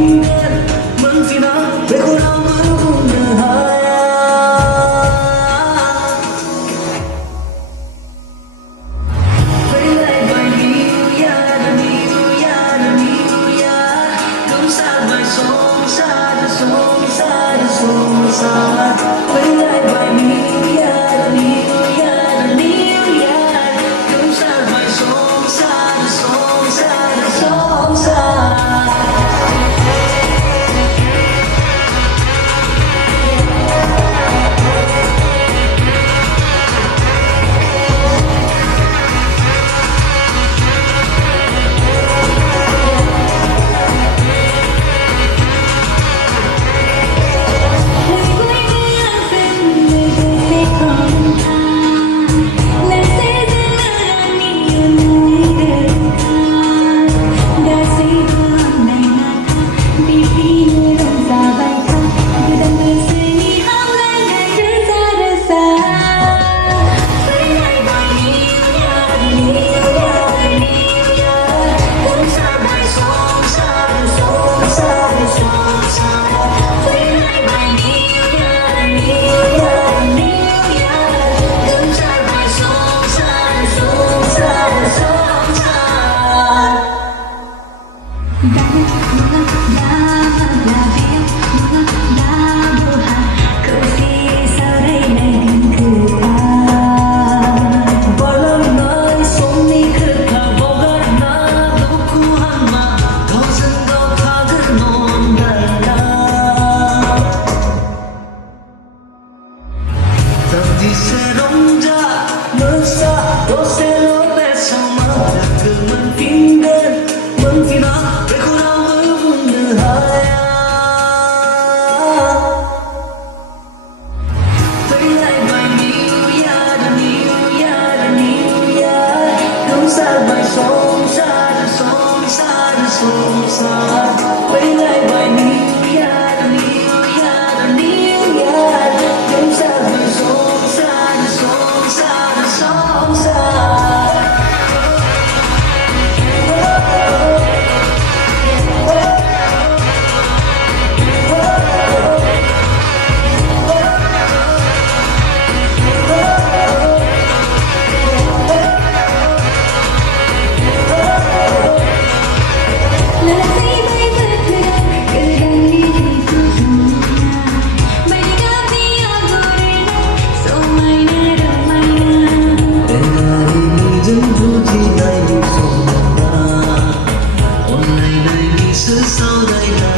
pinggir menghina berkurang berbahaya. Belai bai niu ya da niu ya da niu ya, không xa bai song xa da song xa da song xa. Belai bai niu ya da niu ya da niu ya, không xa bai song xa da song xa da song xa. Di serongja mesra doselo bersama kemen pinggir menghina berkurang berbahaya. Belai bai niu ya da niu ya da niu ya, không xa bai song xa da song xa da song xa. Belai bai niu ya da niu ya da niu ya, không xa bai song sau đây là